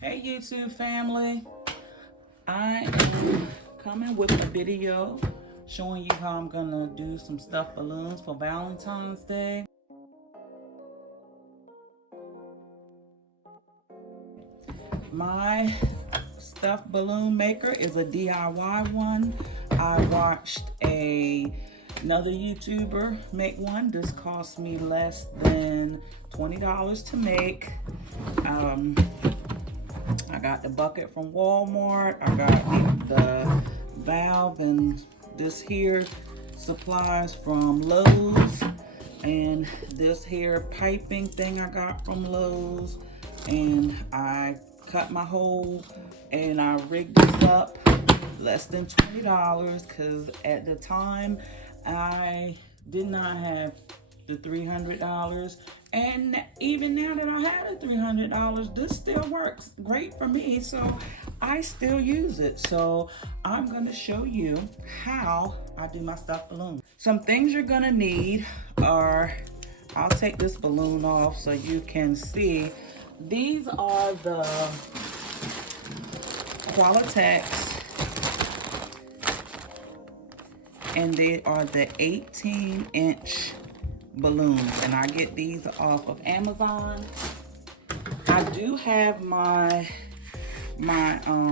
Hey YouTube family, I am coming with a video showing you how I'm gonna do some stuffed balloons for Valentine's Day. My stuffed balloon maker is a DIY one. I watched another YouTuber make one. This cost me less than $20 to make. I got the bucket from Walmart. I got the valve and this here supplies from Lowe's, and this here piping thing I got from Lowe's. And I cut my hole and I rigged this up less than $20 because at the time I did not have the $300, and even now that I have the $300, this still works great for me, so I still use it. So I'm gonna show you how I do my stuffed balloon. Some things you're gonna need are, I'll take this balloon off so you can see. These are the Qualitex, and they are the 18-inch balloons, and I get these off of Amazon. I do have my I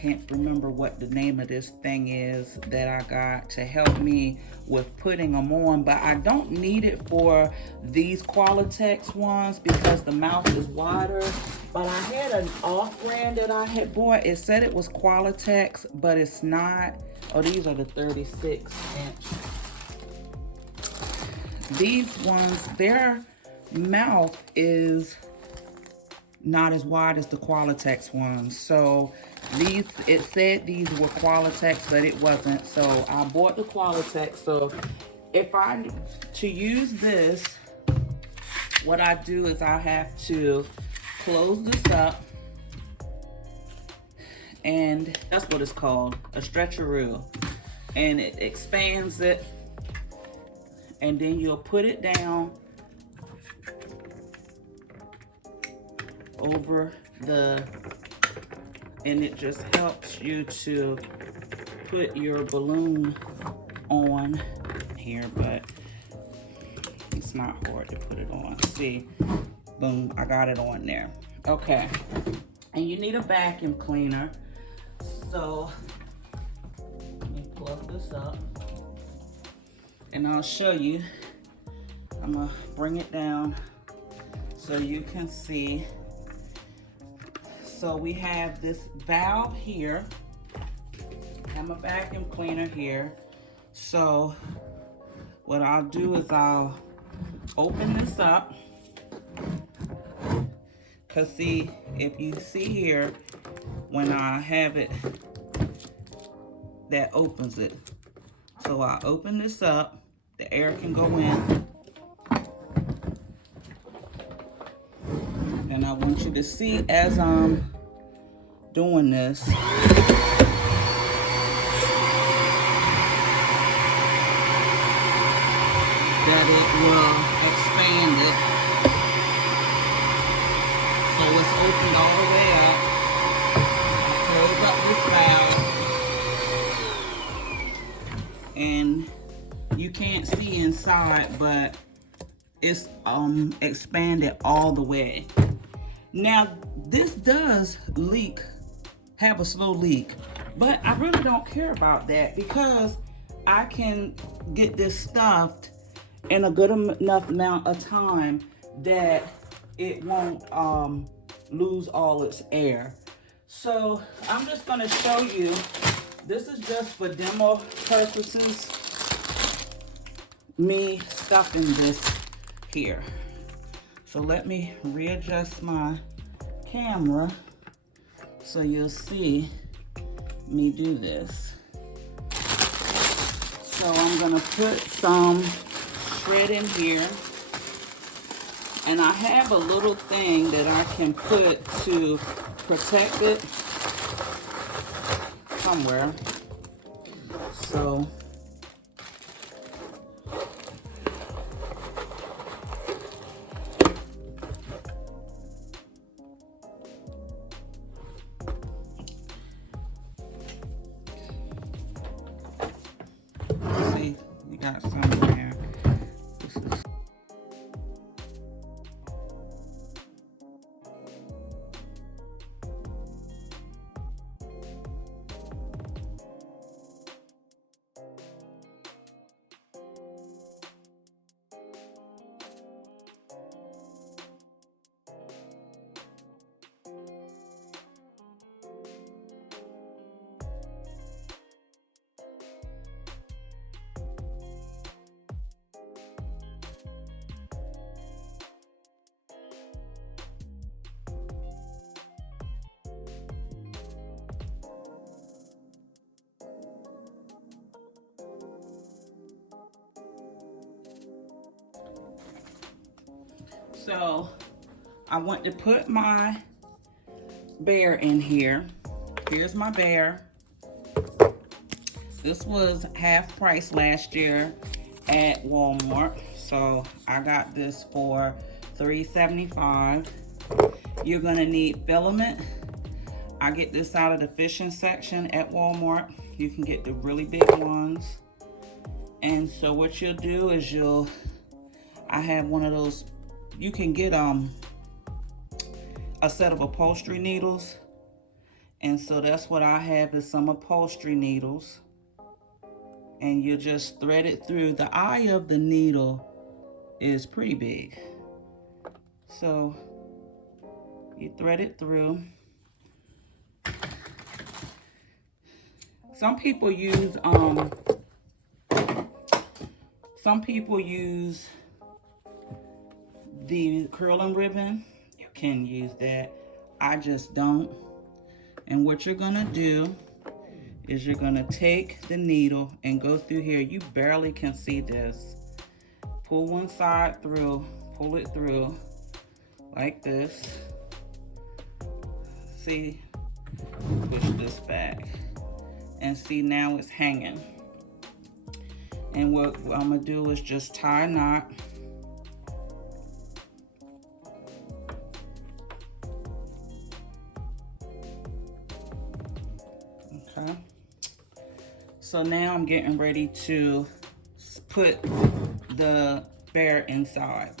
can't remember what the name of this thing is that I got to help me with putting them on, but I don't need it for these Qualitex ones because the mouth is wider. But I had an off-brand that I had bought. It said it was Qualitex, but it's not. Oh, these are the 36-inch. These ones, their mouth is not as wide as the Qualitex ones. So these, it said these were Qualitex, but it wasn't. So I bought the Qualitex. So if I, to use this, what I do is I have to close this up, and that's what it's called, a stretcheroo. And it expands it, and then you'll put it down over the, and it just helps you to put your balloon on here, but it's not hard to put it on. See, boom, I got it on there. Okay, and you need a vacuum cleaner. So let me plug this up and I'll show you. I'm gonna bring it down so you can see. So we have this valve here and my vacuum cleaner here. So what I'll do is I'll open this up, because see, if you see here, when I have it, that opens it. So I open this up, the air can go in. And I want you to see as I'm doing this, that it will expand it. So it's opened all the way up. Close up this valve. And you can't see inside, but it's expanded all the way. Now this does leak, have a slow leak, but I really don't care about that because I can get this stuffed in a good enough amount of time that it won't lose all its air. So I'm just gonna show you, this is just for demo purposes, me stuffing this here. So let me readjust my camera so you'll see me do this. So I'm gonna put some shred in here, and I have a little thing that I can put to protect it somewhere. So got some in there. This is so I want to put my bear in here. Here's my bear. This was half price last year at Walmart. So I got this for $3.75. You're gonna need filament. I get this out of the fishing section at Walmart. You can get the really big ones. And so what you'll do is I have one of those, you can get a set of upholstery needles. And so that's what I have, is some upholstery needles. And you just thread it through. The eye of the needle is pretty big. So you thread it through. Some people use the curling ribbon. You can use that. I just don't. And what you're gonna do is you're gonna take the needle and go through here. You barely can see this. Pull one side through, pull it through like this. See, push this back. And see, now it's hanging. And what I'm gonna do is just tie a knot. Okay. So now I'm getting ready to put the bear inside.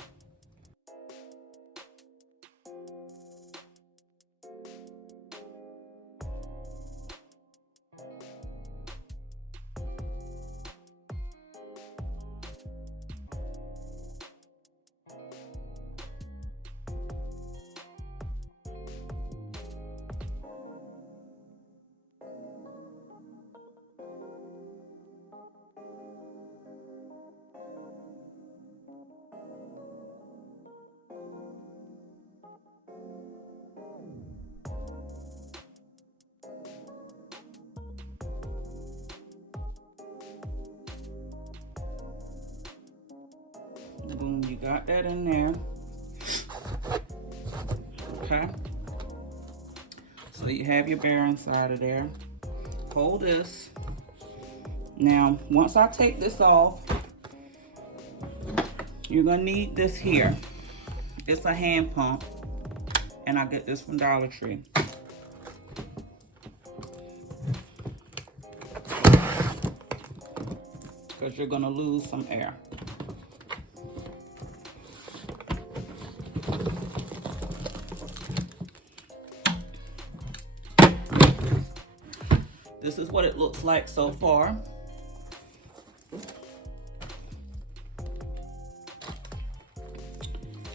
Boom, you got that in there. Okay. So you have your bear inside of there. Hold this. Now, once I take this off, you're gonna need this here. It's a hand pump, and I get this from Dollar Tree. Because you're gonna lose some air. This is what it looks like so far.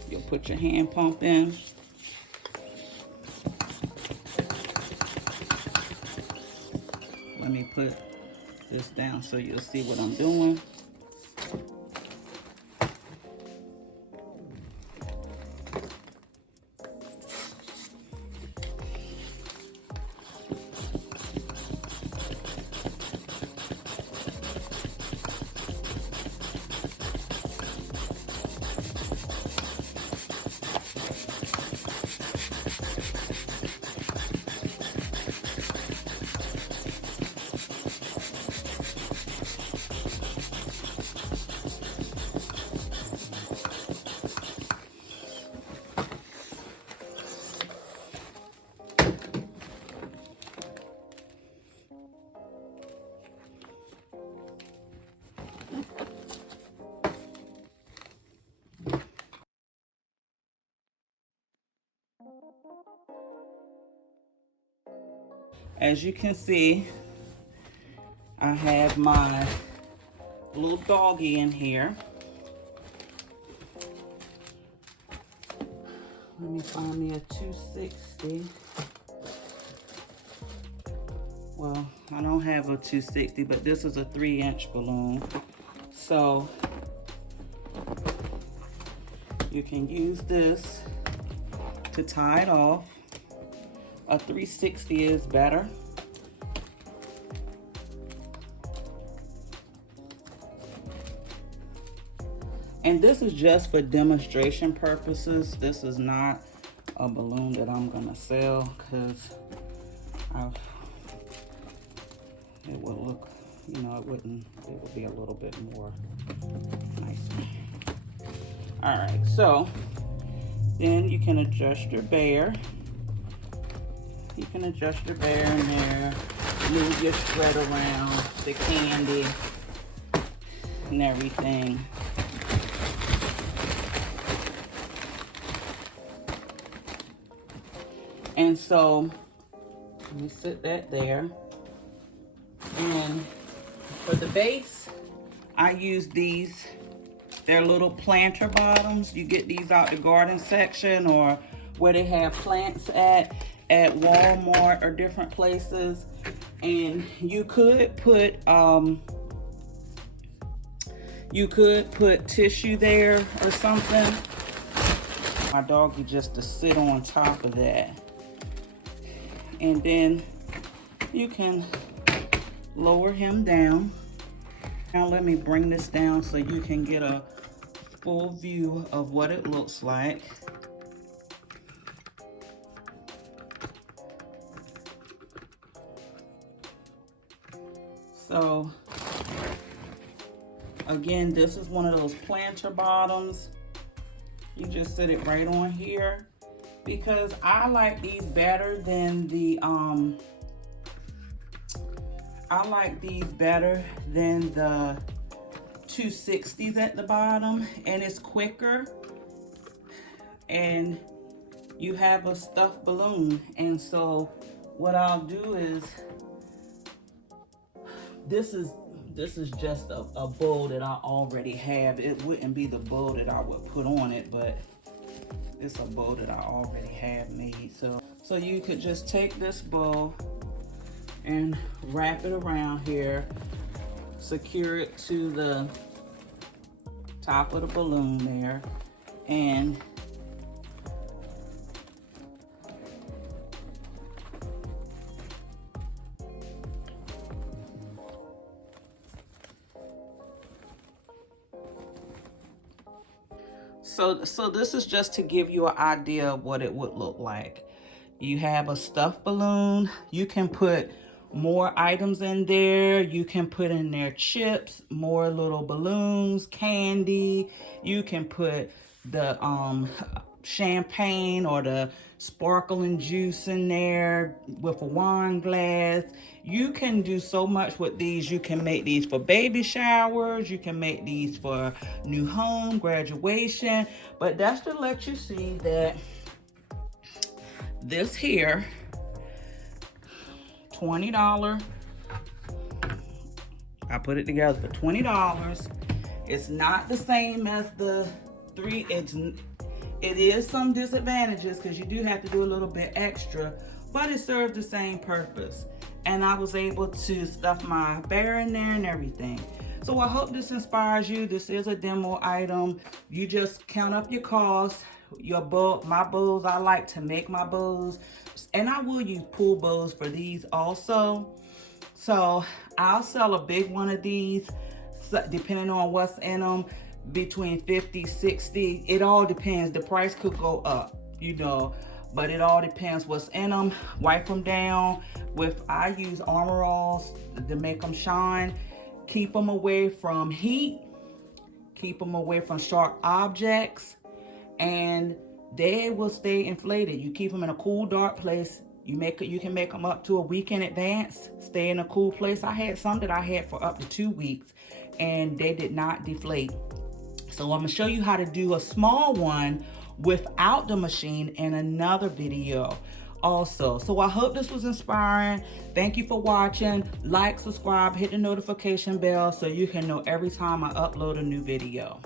You'll put your hand pump in. Let me put this down so you'll see what I'm doing. As you can see, I have my little doggy in here. Let me find me a 260. Well, I don't have a 260, but this is a 3-inch balloon. So you can use this to tie it off. A 360 is better. And this is just for demonstration purposes. This is not a balloon that I'm gonna sell, because it would look, you know, it would be a little bit more nicer. All right, so then you can adjust your bear. You can adjust your bear in there, move your spread around, the candy and everything. And so, let me sit that there. And for the base, I use these. They're little planter bottoms. You get these out the garden section or where they have plants at Walmart or different places. And you could put tissue there or something. My doggy just to sit on top of that. And then you can lower him down. Now let me bring this down so you can get a full view of what it looks like. So again, this is one of those planter bottoms. You just sit it right on here, because I like these better than the 260s at the bottom, and it's quicker, and you have a stuffed balloon. And so what I'll do is, this is just a bow that I already have. It wouldn't be the bow that I would put on it, but it's a bow that I already have made. So you could just take this bow and wrap it around here, secure it to the top of the balloon there, and so this is just to give you an idea of what it would look like. You have a stuffed balloon. You can put more items in there. You can put in there chips, more little balloons, candy. You can put the champagne or the sparkling juice in there with a wine glass. You can do so much with these. You can make these for baby showers. You can make these for new home, graduation. But that's to let you see that this here, $20. I put it together for $20. It's not the same as the 3. It is some disadvantages because you do have to do a little bit extra, but it serves the same purpose. And I was able to stuff my bear in there and everything. So I hope this inspires you. This is a demo item. You just count up your costs. Your bow, my bows, I like to make my bows, and I will use pool bows for these also. So I'll sell a big one of these, depending on what's in them, between 50, 60. It all depends. The price could go up, you know, but it all depends what's in them. Wipe them down with, I use Armor Alls to make them shine. Keep them away from heat. Keep them away from sharp objects, and they will stay inflated. You keep them in a cool, dark place. You can make them up to a week in advance. Stay in a cool place. I had some that I had for up to 2 weeks, and they did not deflate. So I'm gonna show you how to do a small one without the machine in another video. also. So I hope this was inspiring. Thank you for watching. Like, subscribe, hit the notification bell so you can know every time I upload a new video.